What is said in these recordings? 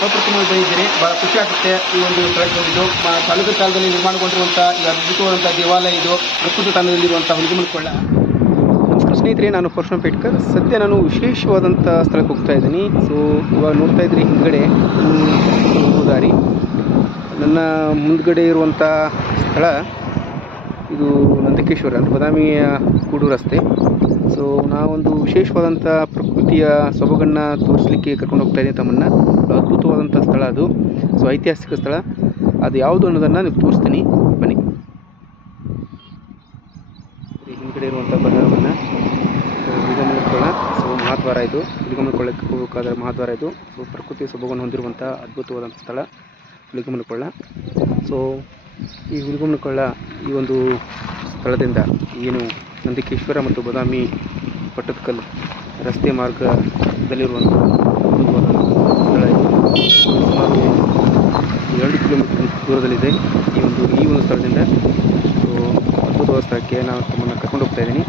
ಸಪ್ರತಿಮವಾಗಿ ಬಂದಿದ್ದೀರಿ ಬಹಳ ಖುಷಿ ಆಗುತ್ತೆ ಈ ಒಂದು ಸ್ಥಳಕ್ಕೆ ಬಂದಿದ್ದು. ತಾಲೂಕು ಕಾಲದಲ್ಲಿ ನಿರ್ಮಾಣಗೊಂಡಿರುವಂಥ ಈ ಅದ್ಭುತವಾದಂಥ ದೇವಾಲಯ ಇದು. ಪ್ರಕೃತಿ ತಾಣದಲ್ಲಿರುವಂಥ ಹುಲಿಗಮಲ್ಕೊಳ್ಳ ನಮಸ್ಕಾರ ಸ್ನೇಹಿತರೆ, ನಾನು ಪರಶುರಾಮ್ ಪೇಟ್ಕರ್. ಸದ್ಯ ನಾನು ವಿಶೇಷವಾದಂಥ ಸ್ಥಳಕ್ಕೆ ಹೋಗ್ತಾ ಇದ್ದೀನಿ. ಸೊ ಇವಾಗ ನೋಡ್ತಾ ಇದ್ರಿ ಹಿಂದ್ಗಡೆ ದಾರಿ. ನನ್ನ ಮುಂದ್ಗಡೆ ಇರುವಂಥ ಸ್ಥಳ ಇದು ನಂದಕೇಶ್ವರ ಬದಾಮಿಯ ಕೂಡು ರಸ್ತೆ. ಸೊ ನಾವೊಂದು ವಿಶೇಷವಾದಂಥ ಪ್ರಕೃತಿಯ ಸೊಬಗನ್ನು ತೋರಿಸಲಿಕ್ಕೆ ಕರ್ಕೊಂಡು ಹೋಗ್ತಾ ಇದ್ದೀನಿ ತಮ್ಮನ್ನು. ಅದ್ಭುತವಾದಂಥ ಸ್ಥಳ ಅದು. ಸೊ ಐತಿಹಾಸಿಕ ಸ್ಥಳ. ಅದು ಯಾವುದು ಅನ್ನೋದನ್ನು ನಿಮ್ಗೆ ತೋರಿಸ್ತೀನಿ. ಬನ್ನಿ. ಹಿಂದುಗಡೆ ಇರುವಂಥ ಬರಹವನ್ನು ಹುಲಿಗಮನಕೊಳ್ಳ ಸೊ ಮಹಾದ್ವಾರ ಇದು. ಹುಲಿಗಮನಕೊಳ್ಳಕ್ಕೆ ಹೋಗಬೇಕಾದ್ರೆ ಮಹಾದ್ವಾರ ಇದು. ಸೊ ಪ್ರಕೃತಿಯ ಸೊಬಗನ್ನು ಹೊಂದಿರುವಂಥ ಅದ್ಭುತವಾದಂಥ ಸ್ಥಳ ಹುಲಿಗಮನಕೊಳ್ಳ ಸೊ ಈ ಹುಲಿಗಮನಕೊಳ್ಳ ಈ ಒಂದು ಸ್ಥಳದಿಂದ ಏನು ನಂದಿಕೇಶ್ವರ ಮತ್ತು ಬದಾಮಿ ಪಟ್ಟದಕಲ್ ರಸ್ತೆ ಮಾರ್ಗದಲ್ಲಿರುವಂಥ ಸ್ಥಳ ಇದು. ಸುಮಾರು ಎರಡು ಕಿಲೋಮೀಟರ್ ದೂರದಲ್ಲಿದೆ. ಈ ಒಂದು ಈ ಒಂದು ಸ್ಥಳದಿಂದ ಅದ್ಭುತವಾದ ಸ್ಥಳಕ್ಕೆ ನಾನು ತಮ್ಮನ್ನು ಕರ್ಕೊಂಡು ಹೋಗ್ತಾ ಇದ್ದೀನಿ.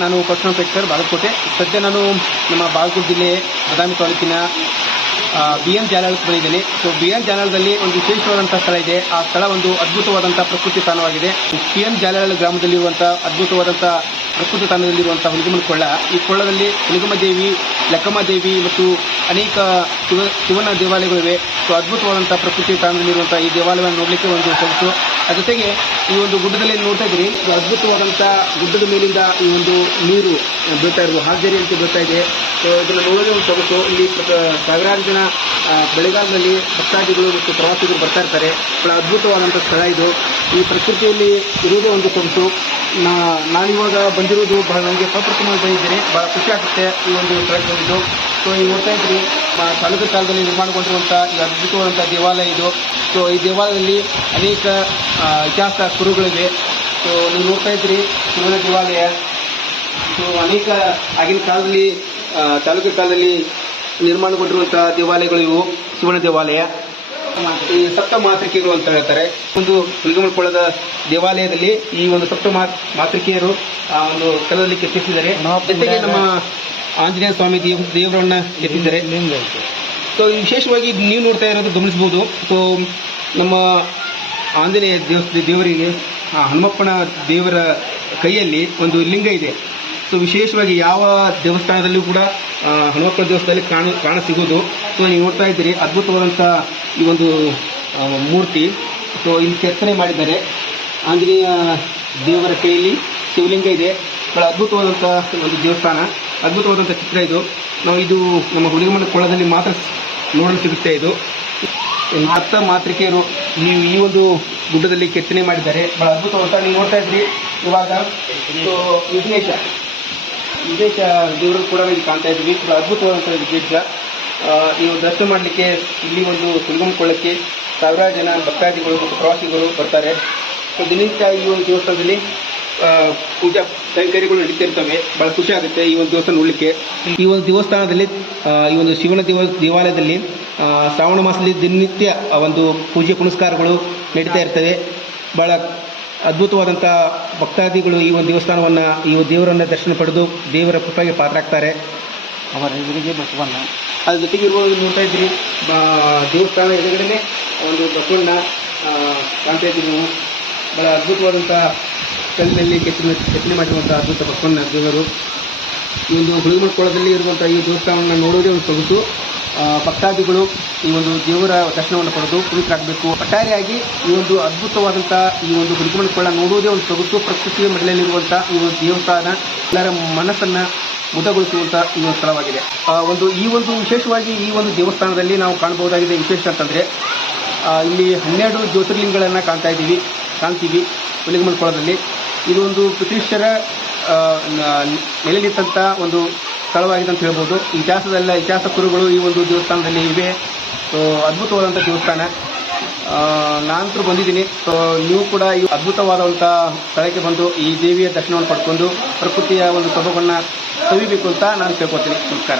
ನಾನು ಪರ್ಸನಲ್ ಪೆಕ್ಟರ್ ಬಾಗಲಕೋಟೆ ಸದ್ಯ ನಾನು ನಮ್ಮ ಬಾಗಲಕೋಟೆ ಜಿಲ್ಲೆ ಬದಾಮಿ ತಾಲೂಕಿನ ಬಿ ಎಂ ಜಾಲಾಳಕ್ಕೆ ಬಂದಿದ್ದೀನಿ. ಸೊ ಬಿ ಎಂ ಜಾಲಾಳದಲ್ಲಿ ಒಂದು ವಿಶೇಷವಾದಂಥ ಸ್ಥಳ ಇದೆ. ಆ ಸ್ಥಳ ಒಂದು ಅದ್ಭುತವಾದಂಥ ಪ್ರಕೃತಿ ತಾಣವಾಗಿದೆ. ಬಿ ಎಂ ಜಾಲಹಳ್ಳಿ ಗ್ರಾಮದಲ್ಲಿರುವಂಥ ಅದ್ಭುತವಾದಂಥ ಪ್ರಕೃತಿ ತಾಣದಲ್ಲಿರುವಂಥ ಹುಲಿಗಮ್ಮನ ಕೊಳ್ಳ. ಈ ಕೊಳ್ಳದಲ್ಲಿ ಹುಲಿಗಮ್ಮ ದೇವಿ, ಲಕ್ಕಮ್ಮ ದೇವಿ ಮತ್ತು ಅನೇಕ ಶಿವ, ಶಿವನ ದೇವಾಲಯಗಳಿವೆ. ಸೊ ಅದ್ಭುತವಾದಂಥ ಪ್ರಕೃತಿ ತಾಣದಲ್ಲಿರುವಂಥ ಈ ದೇವಾಲಯವನ್ನು ನೋಡಲಿಕ್ಕೆ ಒಂದು ಸೊಗಸು. ಅದ್ರ ಜೊತೆಗೆ ಈ ಒಂದು ಗುಡ್ಡದಲ್ಲಿ ನೋಡ್ತಾ ಅದ್ಭುತವಾದಂತಹ ಅದ್ಭುತವಾದಂಥ ಗುಡ್ಡದ ಮೇಲಿಂದ ಈ ಒಂದು ನೀರು ಬೀಳ್ತಾ ಇರುವ ಹಾಜರಿ ಅಂತ ಬೀಳ್ತಾ ಇದೆ. ಸೊ ಇದನ್ನು ನೋಡೋದೇ ಒಂದು ಸೊಗಸು ಇಲ್ಲಿ ಸಾವಿರಾರು ಜನ ಬೆಳಗಾವಿನಲ್ಲಿ ಭಕ್ತಾದಿಗಳು ಮತ್ತು ಪ್ರವಾಸಿಗರು ಬರ್ತಾ ಇರ್ತಾರೆ. ಬಹಳ ಅದ್ಭುತವಾದಂಥ ಸ್ಥಳ ಇದು. ಈ ಪ್ರಕೃತಿಯಲ್ಲಿ ಇರುವುದೇ ಒಂದು ಸೊಗಸು. ನಾನಿವಾಗ ಬಂದಿರೋದು ಬಹಳ ನನಗೆ ಪ್ರಪ್ರಥಮವಾಗಿ ಬಂದಿದ್ದೇನೆ. ಬಹಳ ಖುಷಿ ಆಗುತ್ತೆ ಈ ಒಂದು ಸ್ಥಳಕ್ಕೆ ಬಂದಿದ್ದು. ಸೊ ಈ ನೋಡ್ತಾ ಇದ್ರಿ ತಾಲೂಕು ಕಾಲದಲ್ಲಿ ನಿರ್ಮಾಣಗೊಂಡಿರುವಂಥ ಈ ಅದ್ಭುತವಾದಂಥ ದೇವಾಲಯ ಇದು. ಸೊ ಈ ದೇವಾಲಯದಲ್ಲಿ ಅನೇಕ ಇತಿಹಾಸ ಕುರುಗಳಿವೆ. ಸೊ ನೀವು ನೋಡ್ತಾ ಇದ್ರಿ ಶಿವನ ದೇವಾಲಯ. ಸೊ ಅನೇಕ ಆಗಿನ ಕಾಲದಲ್ಲಿ ಚಾಲುಕ್ಯ ಕಾಲದಲ್ಲಿ ನಿರ್ಮಾಣಗೊಂಡಿರುವಂಥ ದೇವಾಲಯಗಳು ಇವು, ಶಿವನ ದೇವಾಲಯ. ಈ ಸಪ್ತ ಮಾತೃಕೆಗಳು ಅಂತ ಹೇಳ್ತಾರೆ. ಒಂದು ಹುಲಿಗಮಳ್ಕೊಳ್ಳದ ದೇವಾಲಯದಲ್ಲಿ ಈ ಒಂದು ಸಪ್ತ ಮಾತೃಕೆಯರು ಆ ಒಂದು ಕಲದಲ್ಲಿ ಕೆತ್ತಿಸಿದ್ದಾರೆ. ಜೊತೆಗೆ ನಮ್ಮ ಆಂಜನೇಯ ಸ್ವಾಮಿ ದೇವ್, ದೇವರನ್ನ ಕೆತ್ತಿದ್ದಾರೆ. ಸೊ ವಿಶೇಷವಾಗಿ ನೀವು ನೋಡ್ತಾ ಇರೋದು ಗಮನಿಸಬಹುದು. ಸೊ ನಮ್ಮ ಆಂಜನೇಯ ದೇವಸ್ ದೇವರಿಗೆ ಹನುಮಪ್ಪನ ದೇವರ ಕೈಯಲ್ಲಿ ಒಂದು ಲಿಂಗ ಇದೆ. ಸೊ ವಿಶೇಷವಾಗಿ ಯಾವ ದೇವಸ್ಥಾನದಲ್ಲೂ ಕೂಡ ಹನುಮಪ್ಪನ ದೇವಸ್ಥಾನದಲ್ಲಿ ಕಾಣ ಕಾಣ ಸಿಗೋದು. ಸೊ ನೀವು ನೋಡ್ತಾ ಇದ್ದೀರಿ ಅದ್ಭುತವಾದಂಥ ಈ ಒಂದು ಮೂರ್ತಿ. ಸೊ ಇಲ್ಲಿ ಕೆತ್ತನೆ ಮಾಡಿದ್ದಾರೆ. ಆಂಜನೇಯ ದೇವರ ಕೈಯಲ್ಲಿ ಶಿವಲಿಂಗ ಇದೆ. ಬಹಳ ಅದ್ಭುತವಾದಂಥ ಒಂದು ದೇವಸ್ಥಾನ. ಅದ್ಭುತವಾದಂಥ ಚಿತ್ರ ಇದು. ನಾವು ಇದು ನಮ್ಮ ಹುಲಿಗಮನ ಕೊಳದಲ್ಲಿ ಮಾತ್ರ ನೋಡಲು ಸಿಗುತ್ತೆ ಇದು. ಮಾತ್ರ ಮಾತ್ರಿಕೆಯರು ನೀವು ಈ ಒಂದು ಗುಡ್ಡದಲ್ಲಿ ಕೆತ್ತನೆ ಮಾಡಿದ್ದಾರೆ. ಬಹಳ ಅದ್ಭುತವಾದ ನೀವು ನೋಡ್ತಾ ಇದ್ರಿ ಇವಾಗ ಸೊ ವಿಘ್ನೇಶ. ವಿದೇಶ ದೇವರು ಕೂಡ ಇಲ್ಲಿ ಕಾಣ್ತಾ ಇದ್ದೀವಿ. ತುಂಬ ಅದ್ಭುತವಾದಂಥ ವಿದೇಶ ಆ, ನೀವು ದರ್ಶನ ಮಾಡಲಿಕ್ಕೆ ಇಲ್ಲಿ ಒಂದು ಸುಲ್ಗಂಕೊಳ್ಳಕ್ಕೆ ಸಾವಿರಾರು ಜನ ಭಕ್ತಾದಿಗಳು ಮತ್ತು ಪ್ರವಾಸಿಗರು ಬರ್ತಾರೆ. ಸೊ ದಿನನಿತ್ಯ ಈ ಒಂದು ದೇವಸ್ಥಾನದಲ್ಲಿ ಪೂಜಾ ಕೈಂಕರ್ಯಗಳು ನಡೀತಿರ್ತವೆ ಬಹಳ ಖುಷಿ ಆಗುತ್ತೆ ಈ ಒಂದು ದೇವಸ್ಥಾನ ನೋಡಲಿಕ್ಕೆ. ಈ ಒಂದು ದೇವಸ್ಥಾನದಲ್ಲಿ ಈ ಒಂದು ಶಿವನ ದೇವ ದೇವಾಲಯದಲ್ಲಿ ಶ್ರಾವಣ ಮಾಸದಲ್ಲಿ ದಿನನಿತ್ಯ ಒಂದು ಪೂಜೆ ಪುನಸ್ಕಾರಗಳು ನಡೀತಾ ಇರ್ತವೆ. ಬಹಳ ಅದ್ಭುತವಾದಂಥ ಭಕ್ತಾದಿಗಳು ಈ ಒಂದು ದೇವಸ್ಥಾನವನ್ನು ಈ ಒಂದು ದೇವರನ್ನ ದರ್ಶನ ಪಡೆದು ದೇವರ ಕೃಪೆಗೆ ಪಾತ್ರರಾಗ್ತಾರೆ. ಅವರ ಎದುರಿಗೆ ಬಸವಣ್ಣ. ಅದ್ರ ಜೊತೆಗೆ ಇರುವಾಗ ನೋಡ್ತಾ ಇದ್ರಿ ದೇವಸ್ಥಾನ ಎದುರುಗಡೆ ಒಂದು ಬಸವಣ್ಣ ಕಾಣ್ತಾ ಇದ್ದೀವಿ ನೀವು. ಬಹಳ ಅದ್ಭುತವಾದಂಥ ಕಲ್ಲಿನಲ್ಲಿ ಕೆತ್ತನೆ ಕೆತ್ತನೆ ಮಾಡಿರುವಂಥ ಅದ್ಭುತ ಬಸವಣ್ಣ ದೇವರು. ಈ ಒಂದು ಕೊಳದಲ್ಲಿ ಇರುವಂಥ ಈ ದೇವಸ್ಥಾನವನ್ನು ನೋಡೋದೇ ಒಂದು ಸೊಗಸು. ಭಕ್ತಾದಿಗಳು ಈ ಒಂದು ದೇವರ ದರ್ಶನವನ್ನು ಪಡೆದು ಪವಿತ್ರರಾಗಬೇಕು. ಒಟ್ಟಾರೆಯಾಗಿ ಈ ಒಂದು ಅದ್ಭುತವಾದಂಥ ಈ ಒಂದು ಹುಡುಗಮಣ ಕೊಳ್ಳ ನೋಡುವುದೇ ಒಂದು ಸೊಗಸು. ಪ್ರಕೃತಿಯ ಮಡಿಲಲ್ಲಿರುವಂಥ ಈ ಒಂದು ದೇವಸ್ಥಾನ ಎಲ್ಲರ ಮನಸ್ಸನ್ನು ಮುದಗೊಳಿಸುವಂಥ ಈ ಒಂದು ಸ್ಥಳವಾಗಿದೆ. ಒಂದು ಈ ಒಂದು ವಿಶೇಷವಾಗಿ ಈ ಒಂದು ದೇವಸ್ಥಾನದಲ್ಲಿ ನಾವು ಕಾಣಬಹುದಾಗಿದೆ ವಿಶೇಷ ಅಂತಂದ್ರೆ ಇಲ್ಲಿ ಹನ್ನೆರಡು ಜ್ಯೋತಿರ್ಲಿಂಗಗಳನ್ನು ಕಾಣ್ತಾ ಇದ್ದೀವಿ ಕಾಣ್ತೀವಿ ಹುಲಿಗಮಣ ಕೊಳದಲ್ಲಿ ಇದು ಒಂದು ಬ್ರಿಟಿಷರ ಆ, ನ- ನೆಲೆನಿಂತಹ ಒಂದು ಸ್ಥಳವಾಗಿದೆ ಅಂತ ಹೇಳ್ಬೋದು ಇತಿಹಾಸದಲ್ಲ ಇತಿಹಾಸ ಕುರುಗಳು ಈ ಒಂದು ದೇವಸ್ಥಾನದಲ್ಲಿ ಇವೆ. ಸೊ ಅದ್ಭುತವಾದಂಥ ದೇವಸ್ಥಾನ. ನಾನಂತರೂ ಬಂದಿದ್ದೀನಿ. ಸೊ ನೀವು ಕೂಡ ಈ ಅದ್ಭುತವಾದಂಥ ಸ್ಥಳಕ್ಕೆ ಬಂದು ಈ ದೇವಿಯ ದರ್ಶನವನ್ನು ಪಡ್ಕೊಂಡು ಪ್ರಕೃತಿಯ ಒಂದು ಸೊಬಗನ್ನು ಸವಿಬೇಕು ಅಂತ ನಾನು ಕೇಳ್ಕೊತೀನಿ ನಮಸ್ಕಾರ.